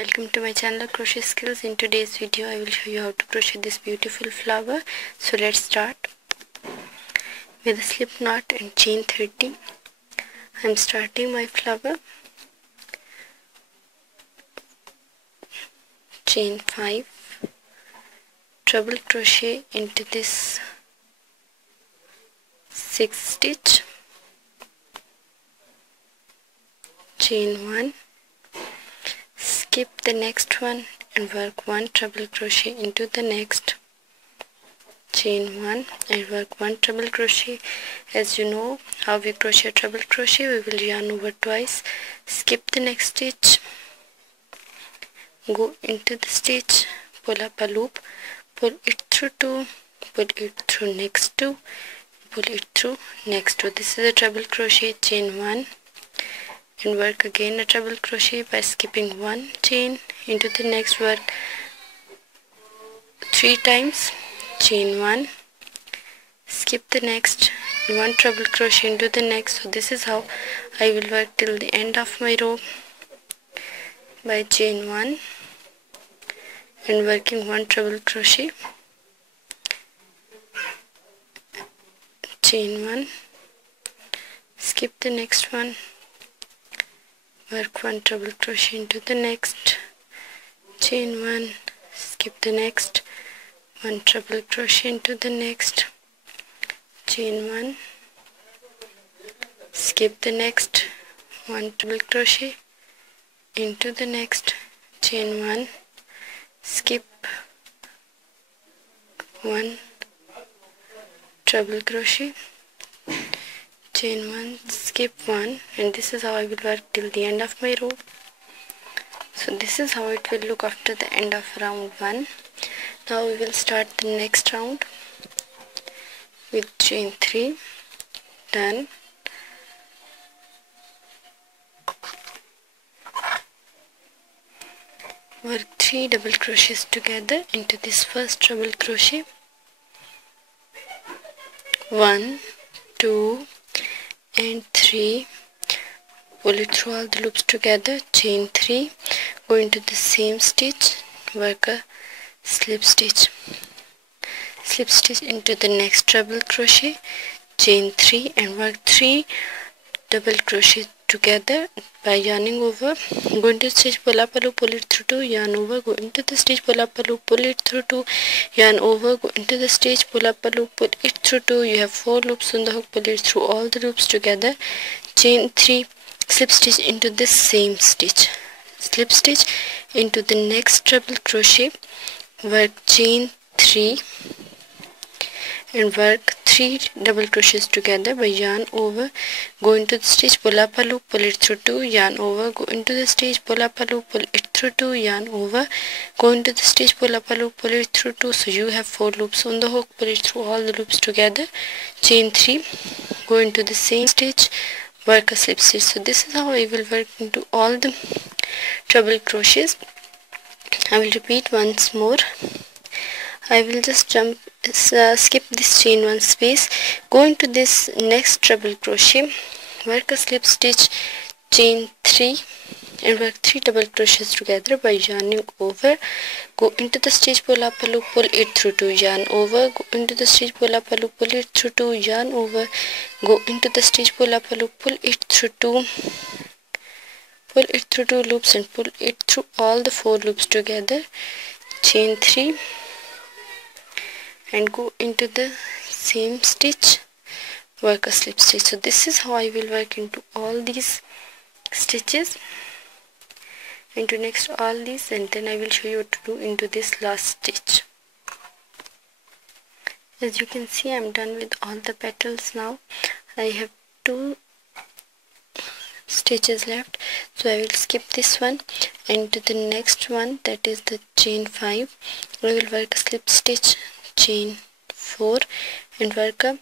Welcome to my channel Crochet Skills. In today's video I will show you how to crochet this beautiful flower. So let's start with a slip knot and chain 30. I'm starting my flower, chain 5, treble crochet into this 6th stitch, chain 1, skip the next one and work 1 treble crochet into the next, chain 1 and work 1 treble crochet. As you know how we crochet treble crochet, we will yarn over twice, skip the next stitch, go into the stitch, pull up a loop, pull it through 2, pull it through next 2, pull it through next 2. This is a treble crochet, chain 1 and work again a treble crochet by skipping 1 chain into the next, work 3 times, chain 1, skip the next, 1 treble crochet into the next. So this is how I will work till the end of my row by chain 1 and working 1 treble crochet, chain 1, skip the next one, work 1 treble crochet into the next, chain 1, skip the next, 1 treble crochet into the next, chain 1, skip the next, 1 treble crochet into the next, chain 1, skip 1 treble crochet, chain 1, skip 1, and this is how I will work till the end of my row. So this is how it will look after the end of round 1. Now we will start the next round with chain 3, done, work 3 double crochets together into this first treble crochet, 1, 2 and 3, pull it through all the loops together, chain 3, go into the same stitch, work a slip stitch into the next treble crochet, chain 3 and work 3 double crochet together by yarning over, go into the stitch, pull up a loop, pull it through 2, yarn over, go into the stitch, pull up a loop, pull it through 2, yarn over, go into the stitch, pull up a loop, pull it through 2. You have 4 loops on the hook, pull it through all the loops together, chain 3, slip stitch into this same stitch, slip stitch into the next treble crochet, work chain 3 and work 3 double crochets together by yarn over, go into the stitch, pull up a loop, pull it through 2, yarn over, go into the stitch, pull up a loop, pull it through 2, yarn over, go into the stitch, pull up a loop, pull it through 2. So you have 4 loops on the hook, pull it through all the loops together, chain 3, go into the same stitch, work a slip stitch. So this is how I will work into all the treble crochets. I will repeat once more. I will just skip this chain 1 space, go into this next treble crochet, work a slip stitch, chain 3 and work 3 double crochets together by yarning over, go into the stitch, pull up a loop, pull it through 2, yarn over, go into the stitch, pull up a loop, pull it through 2, yarn over, go into the stitch, pull up a loop, pull it through 2, pull it through 2 loops and pull it through all the 4 loops together, chain 3 and go into the same stitch, work a slip stitch. So this is how I will work into all these stitches, into next all these, and then I will show you what to do into this last stitch. As you can see, I am done with all the petals now. I have 2 stitches left, so I will skip this one and to the next one, that is the chain 5. I will work a slip stitch, chain 4 and work a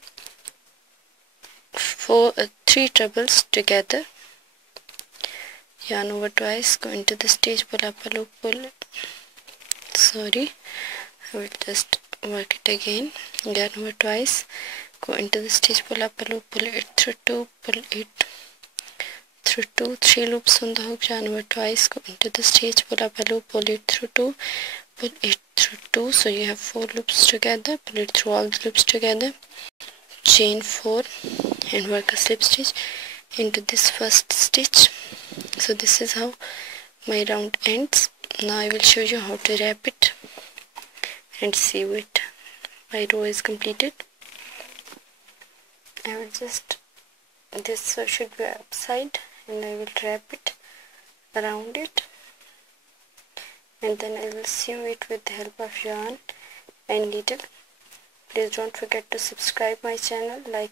3 trebles together, yarn over twice, go into the stitch, pull up a loop, I will just work it again, yarn over twice, go into the stitch, pull up a loop, pull it through 2, pull it through 2, 3 loops on the hook, yarn over twice, go into the stitch, pull up a loop, pull it through 2, pull it through 2, so you have 4 loops together, pull it through all the loops together, chain 4 and work a slip stitch into this first stitch. So this is how my round ends. Now I will show you how to wrap it and sew it. My row is completed. I will just, this should be upside, and I will wrap it around it, and then I will sew it with the help of yarn and needle. Please don't forget to subscribe my channel, like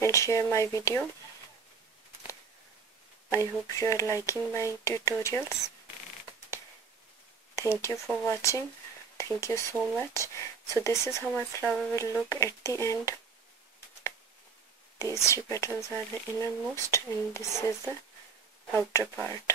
and share my video. I hope you are liking my tutorials. Thank you for watching. Thank you so much. So this is how my flower will look at the end. These 3 petals are the innermost and this is the outer part.